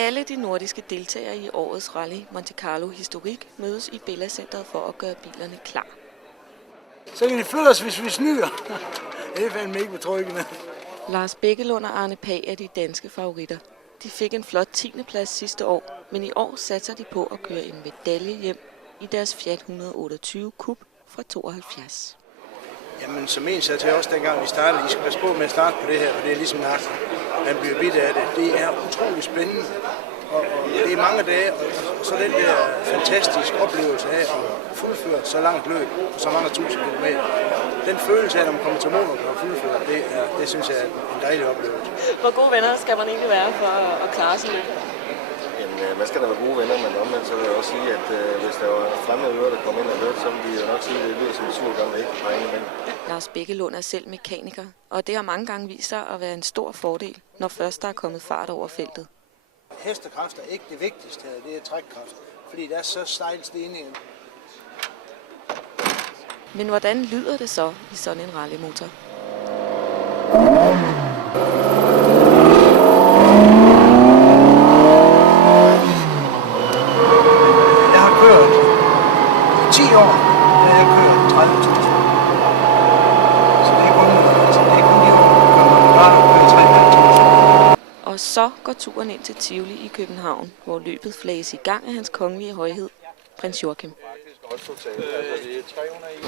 Alle de nordiske deltagere i årets Rally Monte Carlo Historik mødes i Bella Centret for at gøre bilerne klar. Så kan de følge os, hvis vi snyder. Det er fandme ikke betryggende. Lars Bækkelund og Arne Pagh er de danske favoritter. De fik en flot 10. plads sidste år, men i år satser de på at køre en medalje hjem i deres Fiat 128 Coupe fra 72. Jamen, som en sagde til os dengang vi startede, I skal passe på med at starte på det her, for det er ligesom nak. Man bliver bidt af det. Det er utroligt spændende, og det er mange dage, og så den der fantastiske oplevelse af at fuldføre så langt løb, så mange tusind kilometer. Den følelse af, når man kommer til mål og fuldfører, det synes jeg er en dejlig oplevelse. Hvor gode venner skal man egentlig være for at klare sig lidt? Jamen, man skal da være gode venner, men omvendt så vil jeg også sige, at hvis der var fremmede ører, der kom ind og hørte, så vil de jo nok sige, at det lyder som en sur gammel ikke. Lars Bækkelund er selv mekaniker, og det har mange gange vist sig at være en stor fordel, når først der er kommet fart over feltet. Hestekraft er ikke det vigtigste her, det er trækkraft, fordi der er så stejl stigning. Men hvordan lyder det så i sådan en rallymotor? Jeg har kørt 10 år, da jeg kørt 30.000. Så det er kun de år, når man bare kører 3.500. Og så går turen ind til Tivoli i København, hvor løbet flages i gang af hans kongelige højhed, prins Joachim. Det er 300 i.